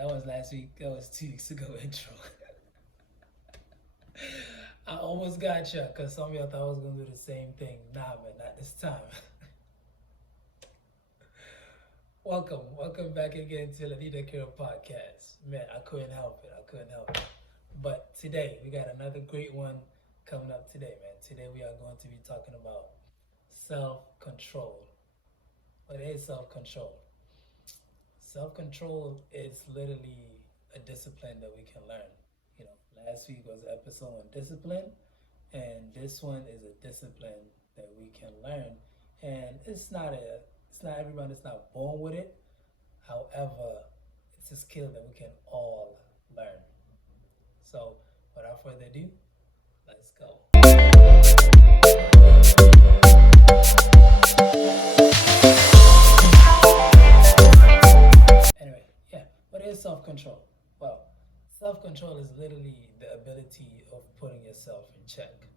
That was last week. That was 2 weeks ago intro. I almost got you because some of y'all thought I was going to do the same thing. Nah, man, not this time. Welcome back again to Ladit Akera podcast. Man, I couldn't help it. I couldn't help it. But today, we got another great one coming up today, man. Today, we are going to be talking about self control. What is self control? Self control is literally a discipline that we can learn. You know, last week was an episode on discipline, and this one is a discipline that we can learn. And it's not everyone that's not born with it. However, it's a skill that we can all learn. So, without further ado, let's go. Anyway, yeah, what is self control? Well, self control is literally the ability of putting yourself in check,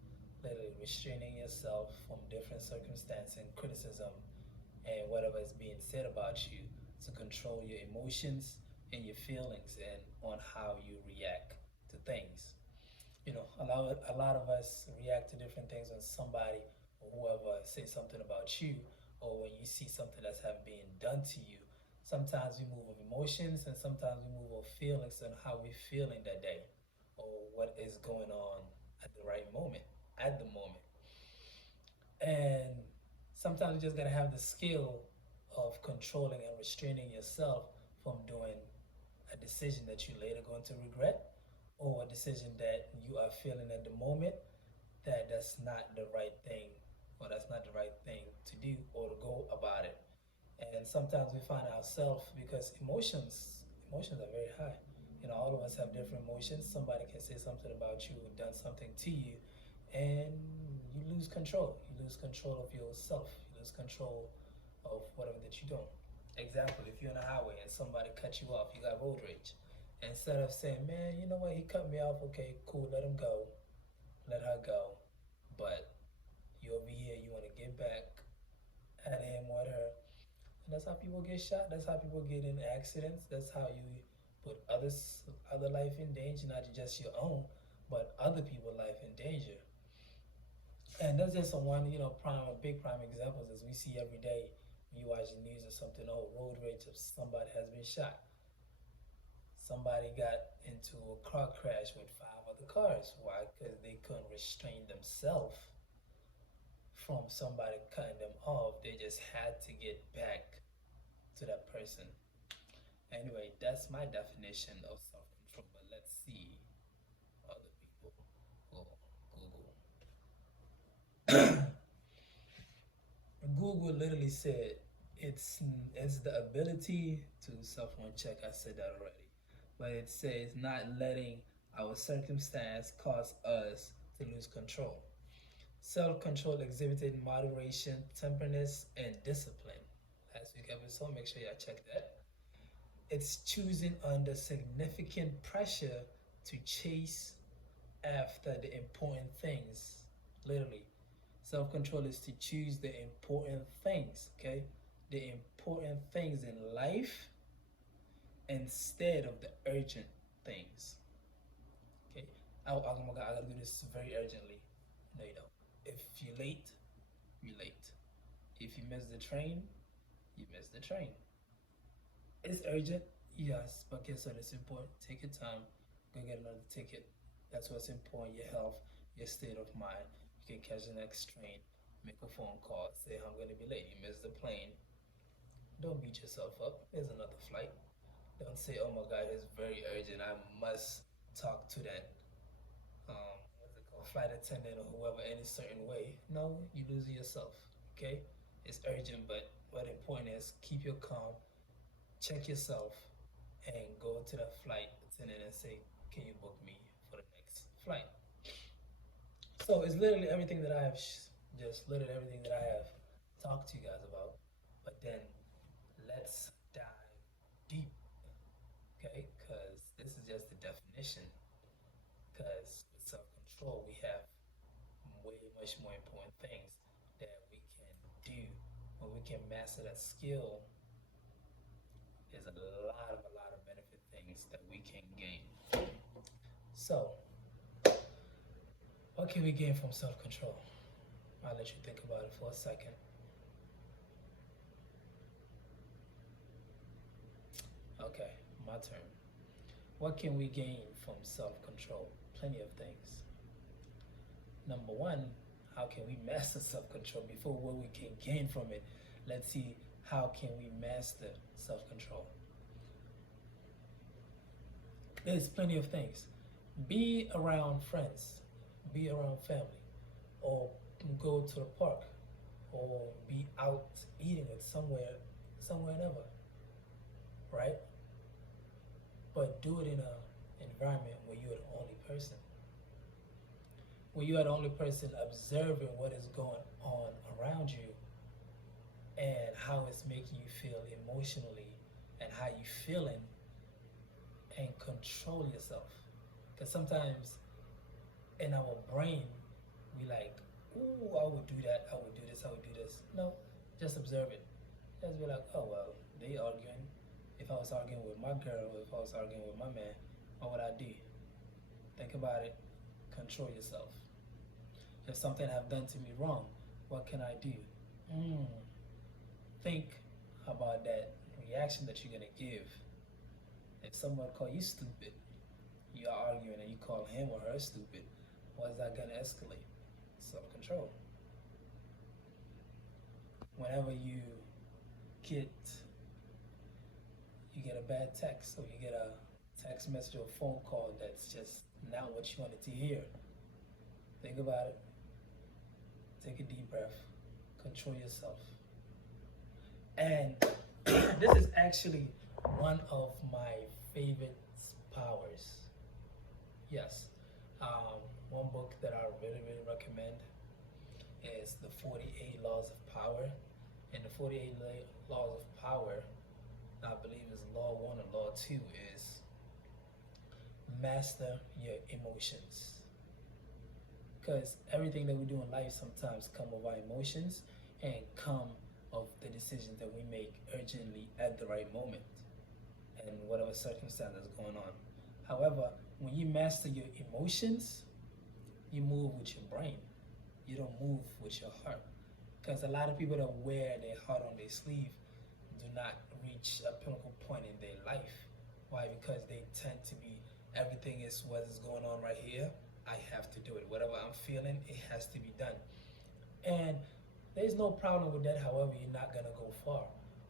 literally restraining yourself from different circumstances and criticism and whatever is being said about you to control your emotions and your feelings and on how you react to things. You know, a lot of us react to different things when somebody or whoever says something about you, or when you see something that's have been done to you. Sometimes we move with emotions, and sometimes we move with feelings and how we're feeling that day, or what is going on at the right moment, at the moment. And sometimes you just gotta have the skill of controlling and restraining yourself from doing a decision that you later going to regret, or a decision that you are feeling at the moment that that's not the right thing, or that's not the right thing to do or to go about it. And sometimes we find ourselves because emotions are very high. You know, all of us have different emotions. Somebody can say something about you or done something to you, and you lose control. You lose control of yourself. You lose control of whatever that you do. Example, if you're on a highway and somebody cut you off, you got road rage. Instead of saying, man, you know what, he cut me off, okay, cool, let him go, let her go. But you over here, you want to get back at him or at her. And that's how people get shot. That's how people get in accidents. That's how you put other life in danger, not just your own, but other people's life in danger. And that's just a one, big prime examples as we see every day when you watch the news or something. Oh, road rage of somebody has been shot. Somebody got into a car crash with five other cars. Why? Because they couldn't restrain themselves from somebody cutting them off. They just had to get back to that person. Anyway, that's my definition of self control. But let's see other people. Oh, Google. Google literally said it's the ability to self check. I said that already, but it says not letting our circumstance cause us to lose control. Self control exhibited moderation, temperance, and discipline. Last week episode, make sure y'all check that. It's choosing under significant pressure to chase after the important things. Literally, self control is to choose the important things, okay? The important things in life instead of the urgent things, okay? Oh my God, I gotta do this very urgently. No, you don't. If you're late, you're late. If you miss the train, you miss the train. It's urgent, yes, but guess what? It's important. Take your time, go get another ticket. That's what's important, your health, your state of mind. You can catch the next train, make a phone call, say, I'm going to be late. You missed the plane. Don't beat yourself up. There's another flight. Don't say, oh my God, it's very urgent. I must talk to that, what's it called, flight attendant or whoever any certain way. No, you lose yourself, okay? It's urgent, but what important is keep your calm, check yourself, and go to the flight attendant and say, can you book me for the next flight? So it's literally everything that I have, just literally everything that I have talked to you guys about. But then let's dive deep, okay? Because this is just the definition. Because with self control, we have way much more important things that we can do. When we can master that skill, there's a lot of benefit things things that we can gain. So, what can we gain from self-control? I'll let you think about it for a second. Okay, my turn. What can we gain from self-control? Plenty of things. Number one, how can we master self-control? Before what we can gain from it, let's see how can we master self-control. There's plenty of things. Be around friends, be around family, or go to the park, or be out eating it somewhere ever, right? But do it in an environment where you're the only person. Where you are the only person observing what is going on around you and how it's making you feel emotionally and how you feeling, and control yourself. Because sometimes in our brain, we like, ooh, I would do that, I would do this, I would do this. No, just observe it. Just be like, oh, well, they arguing. If I was arguing with my girl, or if I was arguing with my man, what would I do? Think about it. Control yourself. If something have done to me wrong, what can I do? Think about that reaction that you're gonna give. If someone call you stupid, you're arguing and you call him or her stupid, what's that gonna escalate? Self-control. Whenever you get a bad text, or you get a text message or a phone call that's just not what you wanted to hear, think about it. Take a deep breath. Control yourself. And this is actually one of my favorite powers. Yes. One book that I really recommend is The 48 Laws of Power. And the 48 Laws of Power, I believe is Law 1 or Law 2, is master your emotions. Because everything that we do in life sometimes come of our emotions and come of the decisions that we make urgently at the right moment and whatever circumstance is going on. However, when you master your emotions, you move with your brain. You don't move with your heart. Because a lot of people that wear their heart on their sleeve do not reach a pinnacle point in their life. Why? Because they tend to be, everything is what is going on right here. I have to do it. Whatever I'm feeling, it has to be done. And there's no problem with that. However, you're not going to go far.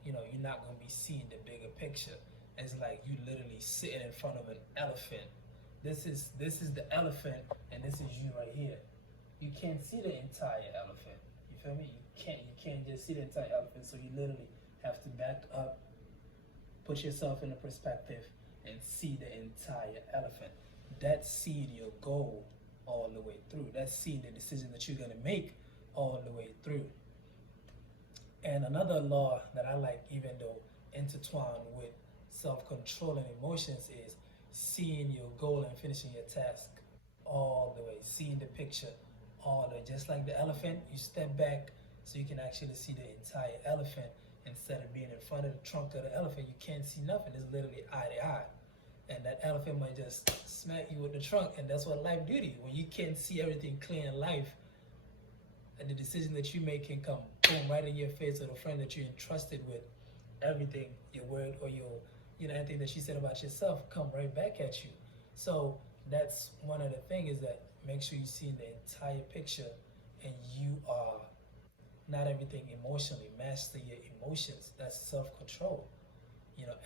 You're not going to be seeing the bigger picture. It's like you literally sitting in front of an elephant. This is the elephant, and this is you right here. You can't see the entire elephant. You feel me? You can't just see the entire elephant. So you literally have to back up, put yourself in a perspective, and see the entire elephant. That's seeing your goal all the way through. That's seeing the decision that you're gonna make all the way through. And another law that I like, even though intertwined with self-control and emotions, is seeing your goal and finishing your task all the way, seeing the picture all the way. Just like the elephant, you step back so you can actually see the entire elephant instead of being in front of the trunk of the elephant. You can't see nothing. It's literally eye to eye. And that elephant might just smack you with the trunk, and that's what life do to you. When you can't see everything clear in life, and the decision that you make can come boom right in your face, or the friend that you're entrusted with, everything, your word or your, anything that you said about yourself come right back at you. So that's one of the things, is that make sure you see the entire picture, and you are not everything emotionally. Master your emotions. That's self-control.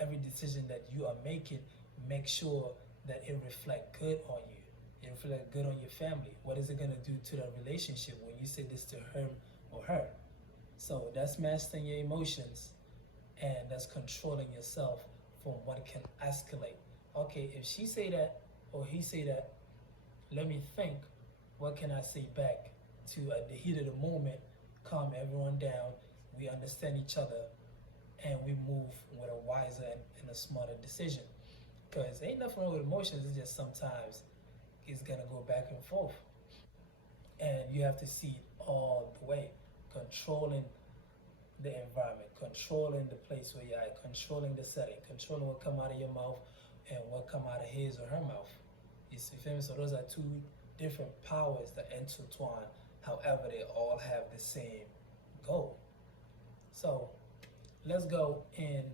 Every decision that you are making, make sure that it reflect good on you. It reflect good on your family. What is it going to do to the relationship when you say this to him or her? So that's mastering your emotions, and that's controlling yourself from what can escalate. Okay, if she say that or he say that, let me think, what can I say back to, at the heat of the moment, calm everyone down, we understand each other, and we move with a wiser and a smarter decision. Because ain't nothing wrong with emotions, it's just sometimes it's gonna go back and forth. And you have to see it all the way. Controlling the environment, controlling the place where you're at, controlling the setting, controlling what come out of your mouth, and what come out of his or her mouth. You feel me? So those are two different powers that intertwine. However, they all have the same goal. So let's go in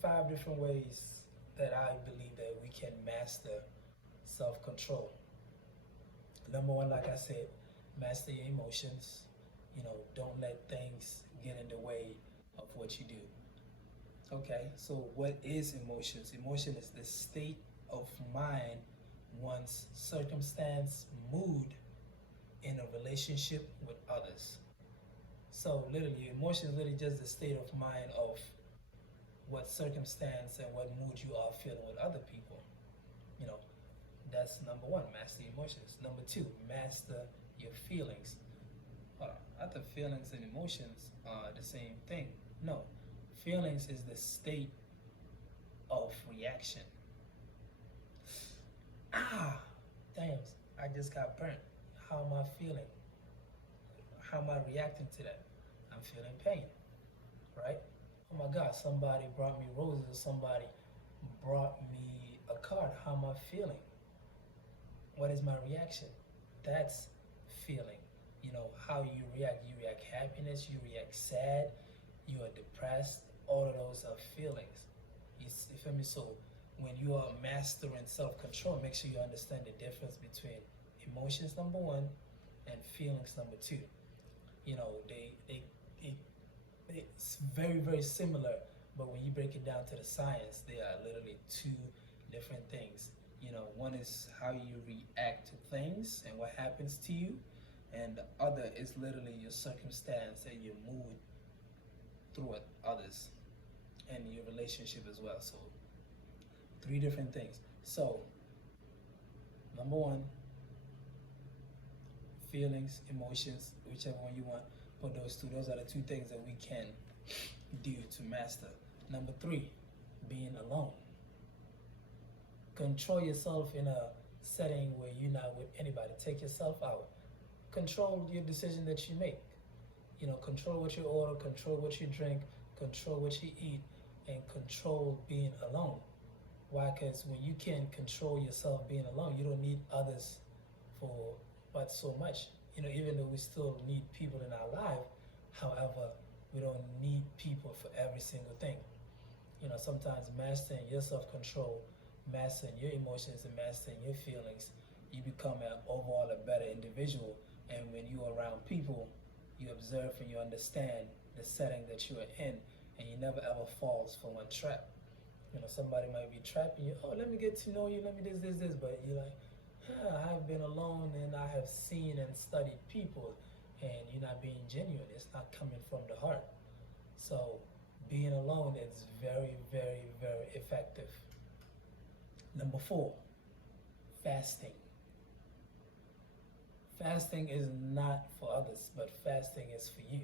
5 different ways that I believe that we can master self-control. Number one, like I said, master your emotions. Don't let things get in the way of what you do. Okay, so what is emotions? Emotion is the state of mind, one's circumstance, mood in a relationship with others. So literally, emotion is literally just the state of mind of what circumstance and what mood you are feeling with other people. You know, that's number one, master emotions. Number two, master your feelings. I thought feelings and emotions are the same thing. No, feelings is the state of reaction. Ah, damn, I just got burnt. How am I feeling? How am I reacting to that? I'm feeling pain, right? Oh my God, somebody brought me roses or somebody brought me a card. How am I feeling? What is my reaction? That's feeling. How you react. You react happiness, you react sad, you are depressed. All of those are feelings. You feel me? So when you are mastering self-control, make sure you understand the difference between emotions, number one, and feelings, number two. It's very, very similar, but when you break it down to the science, they are literally two different things. One is how you react to things and what happens to you, and the other is literally your circumstance and your mood toward others and your relationship as well. So, three different things. So, number one, feelings, emotions, whichever one you want, put those two. Those are the two things that we can do to master. Number three, being alone. Control yourself in a setting where you're not with anybody. Take yourself out. Control your decision that you make. Control what you order, control what you drink, control what you eat, and control being alone. Why? Because when you can control yourself being alone, you don't need others for but so much. Even though we still need people in our life, however, we don't need people for every single thing. Sometimes mastering your self-control, mastering your emotions, and mastering your feelings, you become an overall a better individual. And when you're around people, you observe and you understand the setting that you are in, and you never ever falls for one trap. Somebody might be trapping you. Oh, let me get to know you. Let me this, but you're like, I've been alone and I have seen and studied people, and you're not being genuine. It's not coming from the heart. So being alone is very, very, very effective. Number four, fasting. Fasting is not for others, but fasting is for you.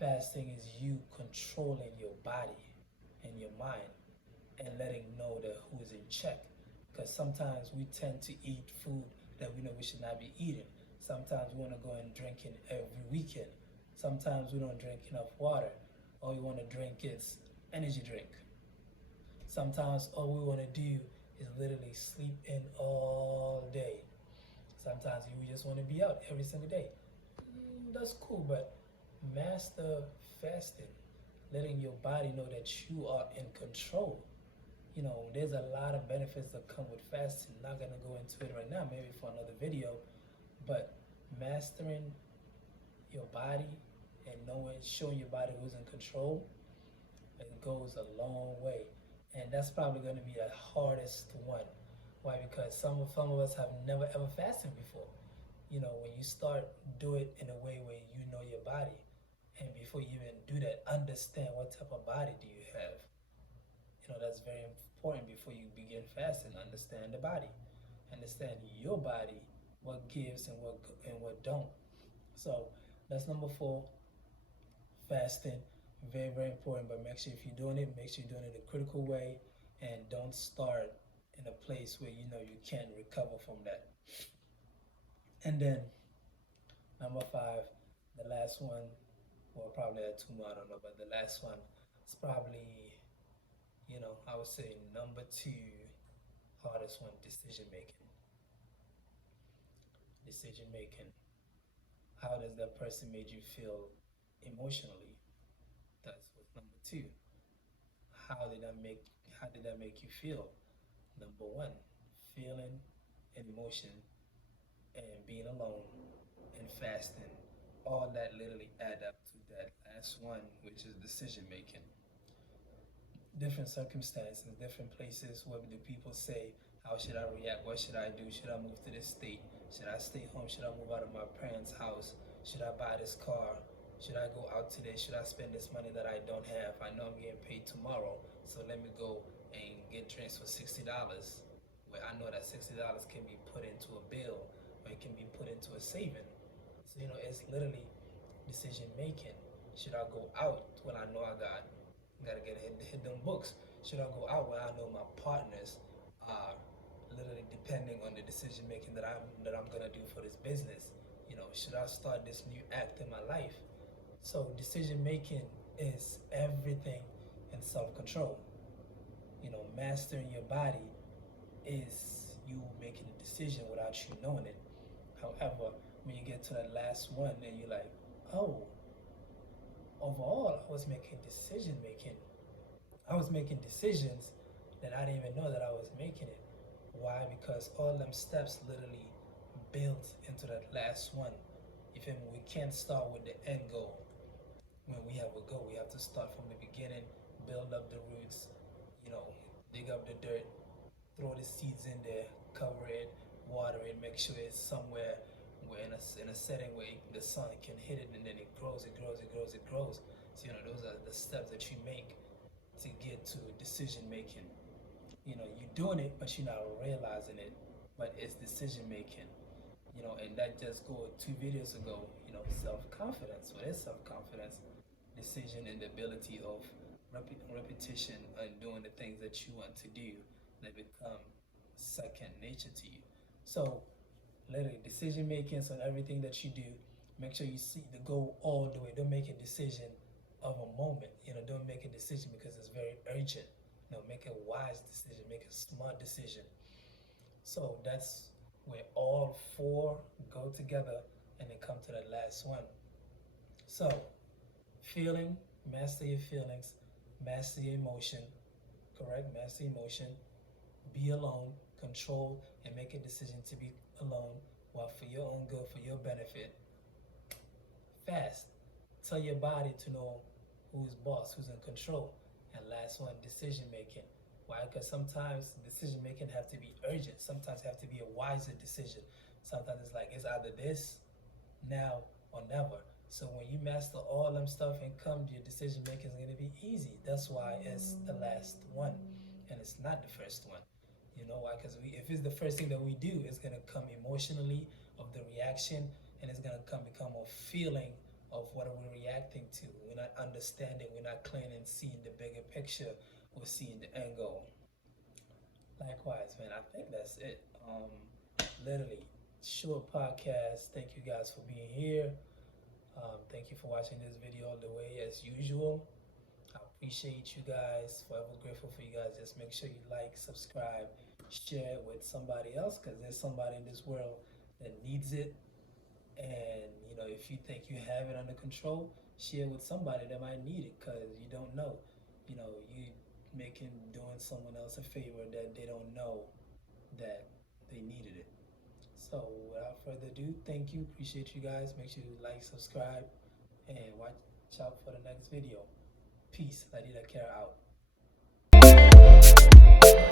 Fasting is you controlling your body and your mind and letting know that who is in check. Because sometimes we tend to eat food that we know we should not be eating. Sometimes we want to go and drinking every weekend. Sometimes we don't drink enough water. All we want to drink is energy drink. Sometimes all we want to do is literally sleep in all day. Sometimes you just want to be out every single day. That's cool, but master fasting, letting your body know that you are in control. There's a lot of benefits that come with fasting. I'm not gonna go into it right now, maybe for another video, but mastering your body and showing your body who's in control, it goes a long way. And that's probably gonna be the hardest one. Why? Because some of us have never ever fasted before. When you start do it in a way where you know your body, and before you even do that, understand what type of body do you have. That's very important before you begin fasting. Understand the body, understand your body, what gives and what don't. So that's number four, fasting. Very, very important. But make sure if you're doing it, make sure you're doing it in a critical way, and don't start in a place where you can't recover from that. And then number five, the last one, well, probably had two more, I don't know, but the last one is probably, I would say number two. hardest one, decision making. Decision making. How does that person made you feel emotionally? That's what number two. How did that make how did that make you feel? Number one, feeling and emotion and being alone and fasting. All that literally add up to that last one, which is decision making. Different circumstances, different places. What do people say? How should I react? What should I do? Should I move to this state? Should I stay home? Should I move out of my parents' house? Should I buy this car? Should I go out today? Should I spend this money that I don't have? I know I'm getting paid tomorrow, so let me go and get drinks for $60. Where I know that $60 can be put into a bill or it can be put into a saving. So it's literally decision making. Should I go out when I know I gotta get hit them books? Should I go out when I know my partners are literally depending on the decision making that I'm gonna do for this business? Should I start this new act in my life? So decision making is everything in self control. Mastering your body is you making a decision without you knowing it. However, when you get to that last one and you're like, oh, overall, I was making decision making. I was making decisions that I didn't even know that I was making it. Why? Because all them steps literally built into that last one. You feel me? We can't start with the end goal. When we have a goal, we have to start from the beginning, build up the roots, dig up the dirt, throw the seeds in there, cover it, water it, make sure it's somewhere where in a setting where the sun can hit it, and then it grows, it grows, it grows, it grows. So those are the steps that you make to get to decision making. You're doing it, but you're not realizing it. But it's decision making. And that just go 2 videos ago. Self confidence. What is self confidence? Decision and the ability of repetition and doing the things that you want to do that become second nature to you. So literally decision making on everything that you do. Make sure you see the goal all the way. Don't make a decision of a moment. Don't make a decision because it's very urgent. Make a wise decision, make a smart decision. So that's where all four go together and then come to that last one. So feeling, master your feelings, master your emotion, correct? Master emotion, be alone, control, and make a decision to be alone while for your own good, for your benefit. Fast. Tell your body to know who's boss, who's in control. And last one, decision making. Why? Because sometimes decision making have to be urgent. Sometimes have to be a wiser decision. Sometimes it's either this, now, or never. So when you master all them stuff and come, your decision making is going to be easy. That's why it's the last one, and it's not the first one. You know why? Because if it's the first thing that we do, it's going to come emotionally of the reaction, and it's going to become a feeling of what are we reacting to. We're not understanding, we're not clean and seeing the bigger picture, we're seeing the end goal. Likewise, man, I think that's it. Literally, short podcast. Thank you guys for being here. Thank you for watching this video all the way as usual. I appreciate you guys. Forever grateful for you guys. Just make sure you like, subscribe, share it with somebody else, because there's somebody in this world that needs it. And if you think you have it under control, share with somebody that might need it, because you don't know. You doing someone else a favor that they don't know that they needed it. So without further ado, thank you. Appreciate you guys. Make sure you like, subscribe, and watch out for the next video. Peace. Ladit Akera out.